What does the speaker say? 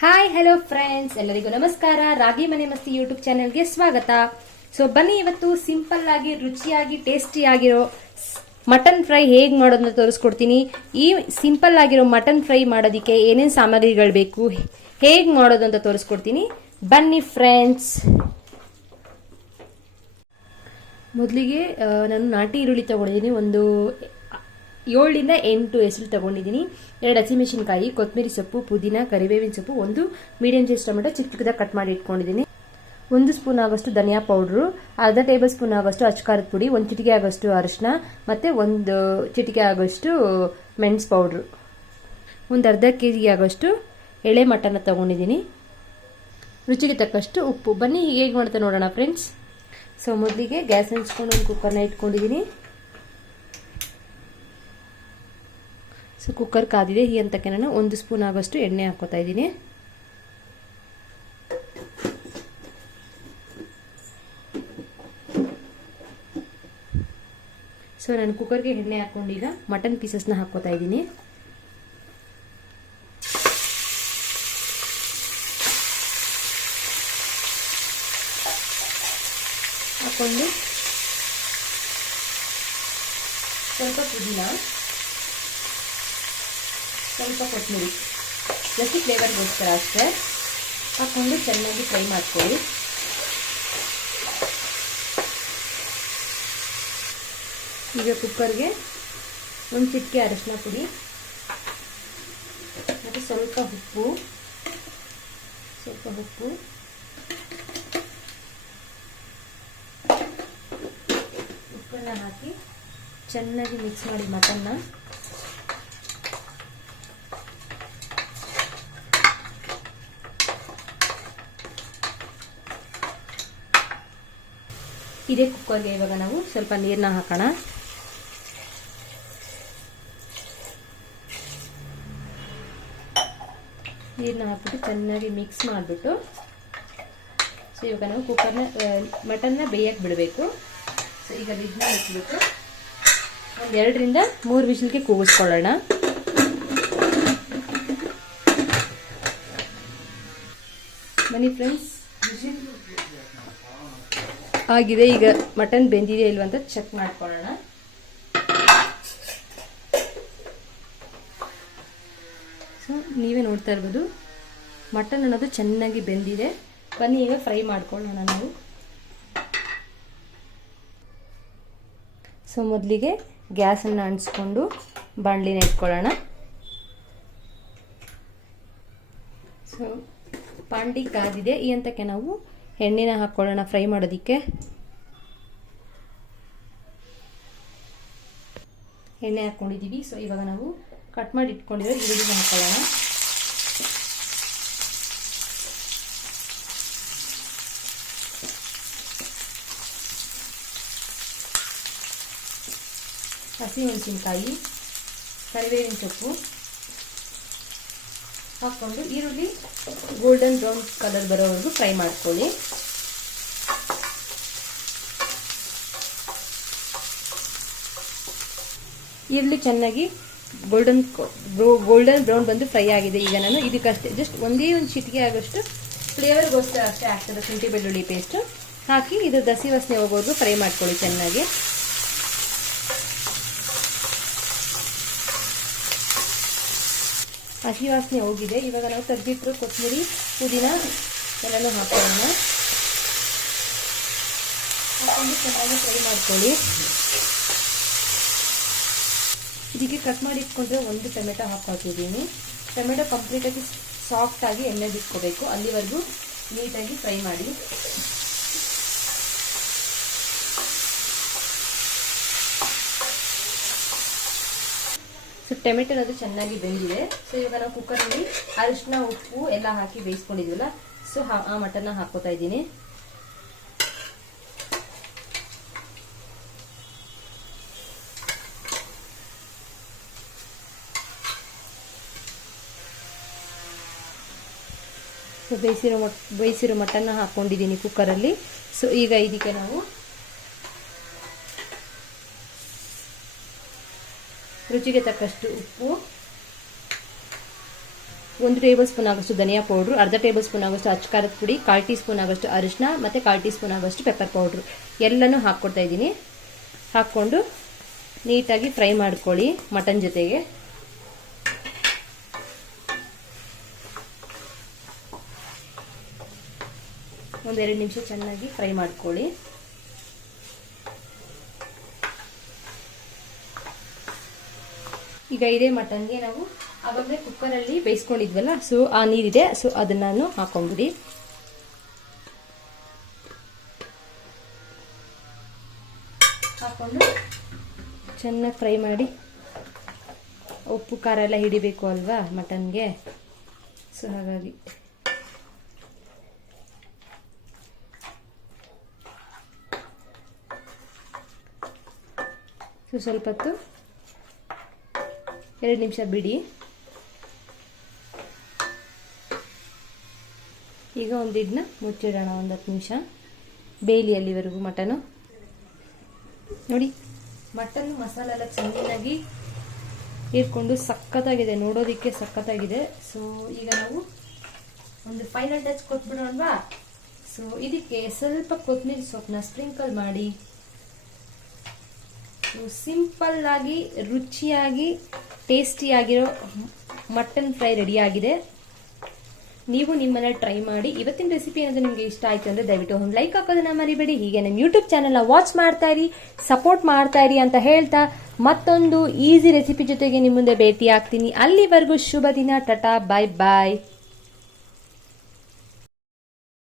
Hi hello friends ಎಲ್ಲರಿಗೂ ನಮಸ್ಕಾರ. ರಾಗಿ ಮನೆ ಮಸ್ತಿ ಯೂಟ್ಯೂಬ್ ಚಾನೆಲ್ಗೆ ಸ್ವಾಗತ. ಸೊ ಬನ್ನಿ ಇವತ್ತು ಸಿಂಪಲ್ ಆಗಿ, ರುಚಿಯಾಗಿ ಟೇಸ್ಟಿ ಆಗಿರೋ ಮಟನ್ ಫ್ರೈ ಹೇಗೆ ಮಾಡೋದನ್ನ ತೋರಿಸ್ಕೊಡ್ತೀನಿ. ಈ ಸಿಂಪಲ್ ಆಗಿರೋ ಮಟನ್ ಫ್ರೈ ಮಾಡೋದಕ್ಕೆ ಏನೇನು ಸಾಮಗ್ರಿಗಳು ಬೇಕು, ಹೇಗೆ ಮಾಡೋದು ಅಂತ ತೋರಿಸ್ಕೊಡ್ತೀನಿ. ಬನ್ನಿ ಫ್ರೆಂಡ್ಸ್ ಮೊದಲಿಗೆ ನಾನು ನಾಟಿ ಈರುಳ್ಳಿ ತಗೊಂಡಿದ್ದೀನಿ. ಒಂದು ಏಳರಿಂದ ಎಂಟು ಹೆಸರು ತಗೊಂಡಿದ್ದೀನಿ. ಎರಡು ಹಸಿಮೆಣಸಿನಕಾಯಿ ಕೊತ್ತಂಬರಿ ಸೊಪ್ಪು, ಪುದೀನ, ಕರಿಬೇವಿನ ಸೊಪ್ಪು, ಒಂದು ಮೀಡಿಯಂ ಸೈಜ್ ಟೊಮೆಟೊ, ಚಿಕ್ಕ ಚಿಕ್ಕದಾಗಿ ಕಟ್ ಮಾಡಿ ಇಟ್ಕೊಂಡಿದ್ದೀನಿ. ಒಂದು ಸ್ಪೂನ್ ಆಗೋಷ್ಟು ಧನಿಯಾ ಪೌಡ್ರು ಅರ್ಧ ಟೇಬಲ್ ಸ್ಪೂನ್ ಆಗೋಷ್ಟು ಅಚ್ಕಾರದ ಪುಡಿ, ಒಂದು ಚಿಟಿಕೆ ಆಗೋಷ್ಟು ಅರಿಶಿನ, ಮತ್ತು ಒಂದು ಚಿಟಿಕೆ ಆಗೋಷ್ಟು ಮೆಣಸು ಪೌಡ್ರು ಒಂದು ಅರ್ಧ ಕೆ ಜಿಗೆ ಆಗೋಷ್ಟು ಎಳೆ ಮಟನ್ನ ತಗೊಂಡಿದ್ದೀನಿ. ರುಚಿಗೆ ತಕ್ಕಷ್ಟು ಉಪ್ಪು. ಬನ್ನಿ, ಹೇಗೆ ಮಾಡ್ತಾ ನೋಡೋಣ ಫ್ರೆಂಡ್ಸ್ ಸೊ ಮೊದಲಿಗೆ ಗ್ಯಾಸ್ ಹಂಚ್ಕೊಂಡು ಒಂದು ಕುಕ್ಕರ್ನ ಇಟ್ಕೊಂಡಿದ್ದೀನಿ. ಸೊ ಕುಕ್ಕರ್ ಕಾದಿದೆ. ಈ ಅಂತಕ್ಕೆ ನಾನು ಒಂದು ಸ್ಪೂನ್ ಆಗೋಷ್ಟು ಎಣ್ಣೆ ಹಾಕೋತಾ ಇದ್ದೀನಿ. ಸೊ ನಾನು ಕುಕ್ಕರ್ಗೆ ಎಣ್ಣೆ ಹಾಕ್ಕೊಂಡೀಗ ಮಟನ್ ಪೀಸಸ್ನ ಹಾಕೋತಾ ಇದ್ದೀನಿ. ಹಾಕ್ಕೊಂಡು ಸ್ವಲ್ಪ ಪುದೀನ. ಸ್ವಲ್ಪ ಕೊತ್ತಂಬರಿ ಜಾಸ್ತಿ ಫ್ಲೇವರ್ಗೋಸ್ಕರ ಅಷ್ಟೇ. ಹಾಕ್ಕೊಂಡು ಚೆನ್ನಾಗಿ ಫ್ರೈ ಮಾಡ್ಕೊಳ್ಳಿ. ಈಗ ಕುಕ್ಕರ್ಗೆ ಒಂದು ಚಿಟಿಕೆ ಅರಶಿನ ಪುಡಿ ಮತ್ತು ಸ್ವಲ್ಪ ಉಪ್ಪು ಸ್ವಲ್ಪ ಉಪ್ಪು. ಉಪ್ಪನ್ನು ಹಾಕಿ ಚೆನ್ನಾಗಿ ಮಿಕ್ಸ್ ಮಾಡಿ ಮಟನ್ನ. ಇದೇ ಕುಕ್ಕರ್ಗೆ ಇವಾಗ ನಾವು ಸ್ವಲ್ಪ ನೀರನ್ನ ಹಾಕೋಣ. ನೀರನ್ನ ಹಾಕ್ಬಿಟ್ಟು ಚೆನ್ನಾಗಿ ಮಿಕ್ಸ್ ಮಾಡಿಬಿಟ್ಟು. ಸೊ ಇವಾಗ ನಾವು ಕುಕ್ಕರ್ನ ಮಟನ್ನ ಬೇಯಕ್ಕೆ ಬಿಡಬೇಕು. ಸೊ ಈಗ ಲಿಡ್ನ ಹಾಕ್ಬಿಟ್ಟು ಒಂದು ಎರಡರಿಂದ ಮೂರು ವಿಷಲ್ಗೆ ಕೂಗಿಸ್ಕೊಳ್ಳೋಣ. ಬನ್ನಿ ಫ್ರೆಂಡ್ಸ್ ಆಗಿದೆ. ಈಗ ಮಟನ್ ಬೆಂದಿದೆ ಇಲ್ವ ಅಂತ ಚೆಕ್ ಮಾಡ್ಕೊಳ್ಳೋಣ. ಸೊ ನೀವೇ ನೋಡ್ತಾ ಇರ್ಬೋದು ಮಟನ್ ಅನ್ನೋದು ಚೆನ್ನಾಗಿ ಬೆಂದಿದೆ. ಬನ್ನಿ, ಈಗ ಫ್ರೈ ಮಾಡ್ಕೊಳ್ಳೋಣ ನಾವು. ಸೊ ಮೊದಲಿಗೆ ಗ್ಯಾಸನ್ನು ಅಂಟಿಸ್ಕೊಂಡು ಬಾಣಲಿನ ಇಟ್ಕೊಳ್ಳೋಣ ಸೊ ಪಾಂಡಿ ಕಾದಿದೆ. ಈ ಹಂತಕ್ಕೆ ನಾವು ಎಣ್ಣೆನ ಹಾಕ್ಕೊಳ್ಳೋಣ ಫ್ರೈ ಮಾಡೋದಕ್ಕೆ. ಎಣ್ಣೆ ಹಾಕ್ಕೊಂಡಿದ್ದೀವಿ ಸೊ ಇವಾಗ ನಾವು ಕಟ್ ಮಾಡಿ ಇಟ್ಕೊಂಡಿರೋ ಈರುಳ್ಳಿ ಹಾಕೊಳ್ಳೋಣ. ಹಸಿಮೆಣಸಿನ್ಕಾಯಿ, ಕರಿಬೇವಿನ ಸೊಪ್ಪು. ಹಾಕ್ಕೊಂಡು ಈರುಳ್ಳಿ ಗೋಲ್ಡನ್ ಬ್ರೌನ್ ಕಲರ್ ಬರೋವರೆಗೂ ಫ್ರೈ ಮಾಡ್ಕೊಳ್ಳಿ. ಈರುಳ್ಳಿ ಚೆನ್ನಾಗಿ ಗೋಲ್ಡನ್ ಗೋಲ್ಡನ್ ಬ್ರೌನ್ ಬಂದು ಫ್ರೈ ಆಗಿದೆ. ಈಗ ನಾನು ಇದಕ್ಕಷ್ಟೇ ಜಸ್ಟ್ ಒಂದೇ ಒಂದು ಚಿಟಿಕೆ ಆಗೋಷ್ಟು ಫ್ಲೇವರ್ಗೋಸ್ಕರ ಅಷ್ಟೇ ಆಗ್ತದೆ, ಶುಂಠಿ ಬೆಳ್ಳುಳ್ಳಿ ಪೇಸ್ಟು ಹಾಕಿ ಇದು ದಸಿ ವಾಸನೆ ಹೋಗೋವರೆಗೂ ಫ್ರೈ ಮಾಡ್ಕೊಳ್ಳಿ ಚೆನ್ನಾಗಿ. ಹಸಿ ವಾಸನೆ ಹೋಗಿದೆ. ಇವಾಗ ನಾವು ತೆಗೆದಿಟ್ಟರು ಕೊತ್ತಂಬರಿ, ಪುದೀನ, ಎಲ್ಲನೂ ಹಾಕೋಣ ಹಾಕೊಂಡು ಚೆನ್ನಾಗಿ ಫ್ರೈ ಮಾಡ್ಕೊಳ್ಳಿ. ಇದಕ್ಕೆ ಕಟ್ ಮಾಡಿ ಇಟ್ಕೊಂಡ್ರೆ ಒಂದು ಟೊಮೆಟೊ ಹಾಕೊತಿದ್ದೀನಿ ಟೊಮೆಟೊ ಕಂಪ್ಲೀಟಾಗಿ ಸಾಫ್ಟಾಗಿ ಎಣ್ಣೆ ಬಿಟ್ಕೋಬೇಕು ಅಲ್ಲಿವರೆಗೂ ನೀಟಾಗಿ ಫ್ರೈ ಮಾಡಿ. ಸೊ ಟೊಮೆಟೊ ಅದು ಚೆನ್ನಾಗಿ ಬೆಂದಿದೆ. ಸೊ ಇವಾಗ ನಾವು ಕುಕ್ಕರಲ್ಲಿ ಅರಿಶಿನ, ಉಪ್ಪು ಎಲ್ಲ ಹಾಕಿ ಬೇಯಿಸ್ಕೊಂಡಿದ್ವಲ್ಲ ಸೊ ಆ ಮಟನ್ನ ಹಾಕೋತಾ ಇದ್ದೀನಿ. ಸೊ ಬೇಯಿಸಿರೋ ಮಟ್, ಬೇಯಿಸಿರೋ ಮಟನ್ನ ಹಾಕ್ಕೊಂಡಿದ್ದೀನಿ ಕುಕ್ಕರಲ್ಲಿ ಸೊ ಈಗ ಇದಕ್ಕೆ ನಾವು ರುಚಿಗೆ ತಕ್ಕಷ್ಟು ಉಪ್ಪು. ಒಂದು ಟೇಬಲ್ ಸ್ಪೂನ್ ಆಗೋಷ್ಟು ಧನಿಯಾ ಪೌಡ್ರು, ಅರ್ಧ ಟೇಬಲ್ ಸ್ಪೂನ್ ಆಗೋಷ್ಟು ಅಚ್ಚ ಖಾರದ ಪುಡಿ, ಕಾಲು ಟೀ ಸ್ಪೂನ್ ಆಗೋಷ್ಟು ಅರಿಶಿನ ಮತ್ತು ಕಾಲು ಟೀ ಸ್ಪೂನ್ ಆಗೋಷ್ಟು ಪೆಪ್ಪರ್ ಪೌಡ್ರು. ಎಲ್ಲನೂ ಹಾಕ್ಕೊಡ್ತಾ ಇದ್ದೀನಿ. ಹಾಕ್ಕೊಂಡು ನೀಟಾಗಿ ಫ್ರೈ ಮಾಡ್ಕೊಳ್ಳಿ ಮಟನ್ ಜೊತೆಗೆ. ಒಂದೆರಡು ನಿಮಿಷ ಚೆನ್ನಾಗಿ ಫ್ರೈ ಮಾಡ್ಕೊಳ್ಳಿ. ಈಗ ಇದೇ ಮಟನ್ಗೆ ನಾವು ಆವಾಗಲೇ ಕುಕ್ಕರಲ್ಲಿ ಬೇಯಿಸ್ಕೊಂಡಿದ್ವಲ್ಲ ಸೊ ಆ ನೀರಿದೆ ಸೊ ಅದನ್ನ ನಾನು ಹಾಕೊಂಬಿಡಿ. ಹಾಕೊಂಡು ಚೆನ್ನಾಗಿ ಫ್ರೈ ಮಾಡಿ, ಉಪ್ಪು, ಖಾರ ಎಲ್ಲ ಹಿಡಿಬೇಕು ಅಲ್ವಾ ಮಟನ್ಗೆ? ಸೊ ಹಾಗಾಗಿ. ಸೊ ಸ್ವಲ್ಪ ಹೊತ್ತು ಎರಡು ನಿಮಿಷ ಬಿಡಿ. ಈಗ ಒಂದು ಇದನ್ನ ಮುಚ್ಚಿಡೋಣ, ಒಂದು ಹತ್ತು ನಿಮಿಷ. ಬೇಲಿ ಅಲ್ಲಿವರೆಗೂ ಮಟನು. ನೋಡಿ, ಮಟನ್ ಮಸಾಲೆ ಎಲ್ಲ ಚೆನ್ನಾಗಿ ಇರ್ಕೊಂಡು ಸಖತ್ತಾಗಿದೆ, ನೋಡೋದಕ್ಕೆ ಸಖತ್ತಾಗಿದೆ. ಸೊ ಈಗ ನಾವು ಒಂದು ಫೈನಲ್ ಟಚ್ ಕೊಟ್ಬಿಡೋಣವಾ ಸೊ ಇದಕ್ಕೆ ಸ್ವಲ್ಪ ಕೊತ್ತಂಬರಿ ಸೊಪ್ಪನ್ನ ಸ್ಪ್ರಿಂಕಲ್ ಮಾಡಿ. ಸಿಂಪಲ್ ಆಗಿ, ರುಚಿಯಾಗಿ ಟೇಸ್ಟಿಯಾಗಿರೋ ಮಟನ್ ಫ್ರೈ ರೆಡಿ ಆಗಿದೆ. ನೀವು ನಿಮ್ಮನ್ನ ಟ್ರೈ ಮಾಡಿ. ಇವತ್ತಿನ ರೆಸಿಪಿ ಏನಾದ್ರು ನಿಮಗೆ ಇಷ್ಟ ಆಯ್ತು ಅಂದ್ರೆ ದಯವಿಟ್ಟು ಒಂದು ಲೈಕ್ ಹಾಕೋದನ್ನ ಮರಿಬೇಡಿ. ಹೀಗೆ ನಮ್ಮ ಯೂಟ್ಯೂಬ್ ಚಾನೆಲ್ನ ವಾಚ್ ಮಾಡ್ತಾ ಇರಿ ಸಪೋರ್ಟ್ ಮಾಡ್ತಾ ಇರಿ ಅಂತ ಹೇಳ್ತಾ ಮತ್ತೊಂದು ಈಸಿ ರೆಸಿಪಿ ಜೊತೆಗೆ ನಿಮ್ಮ ಮುಂದೆ ಭೇಟಿ ಆಗ್ತೀನಿ ಅಲ್ಲಿವರೆಗೂ ಶುಭ ದಿನ. ಟಟಾ ಬಾಯ್ ಬಾಯ್